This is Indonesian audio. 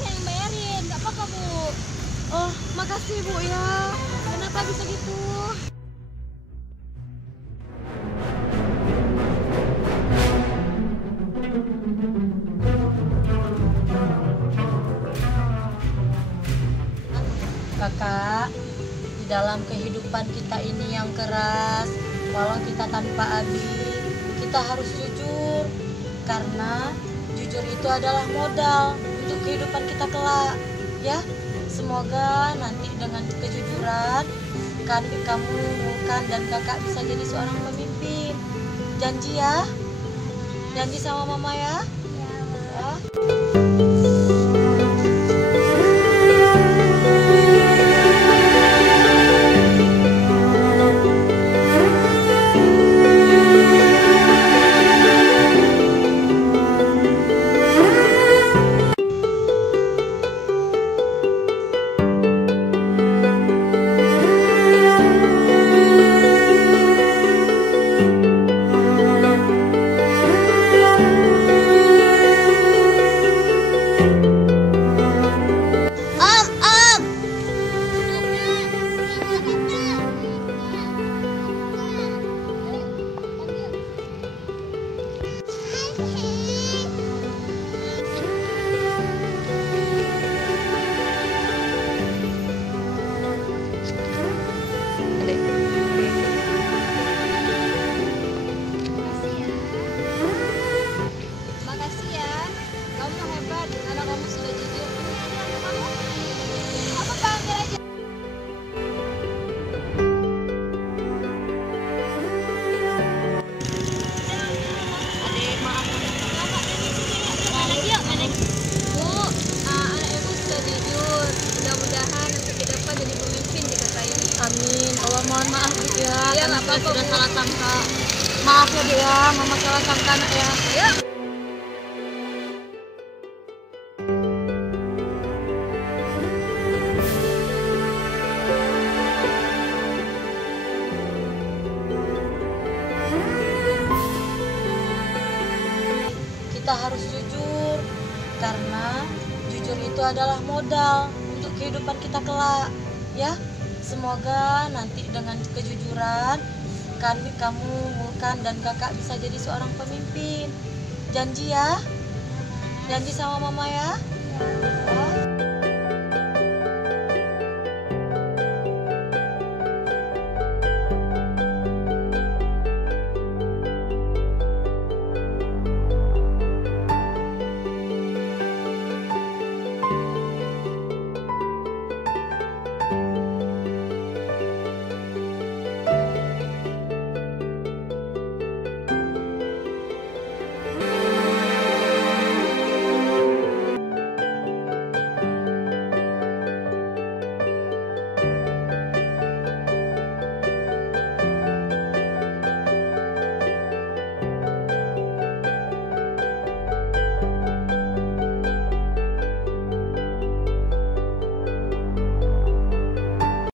saya yang bayarin, nggak apa-apa Bu. Oh, makasih Bu ya. Kenapa bisa gitu? Kakak, di dalam kehidupan kita ini yang keras, walau kita tanpa abi, kita harus jujur. Karena jujur itu adalah modal untuk kehidupan kita kelak. Ya, semoga nanti dengan kejujuran kamu, Mulkan, dan kakak bisa jadi seorang pemimpin. Janji ya? Janji sama mama ya? Ya. Makasih ya. Kamu hebat karena kamu sudah jujur. Kamu apa panggil aja. Adik, maaf. Bu, anak ibu sudah jujur. Mudah-mudahan nanti ke depan jadi pemimpin di kota ini. Amin. Allah mohon maaf Bu ya. Iya, Karena nggak saya apa-apa, sudah Bu. salah sangka. Maaf ya Bu ya, mama salah sangka anak ya. Ya. Kita harus jujur, karena jujur itu adalah modal untuk kehidupan kita kelak. Ya, semoga nanti dengan kejujuran kamu, Mulkan, dan kakak bisa jadi seorang pemimpin. Janji ya? Janji sama mama ya?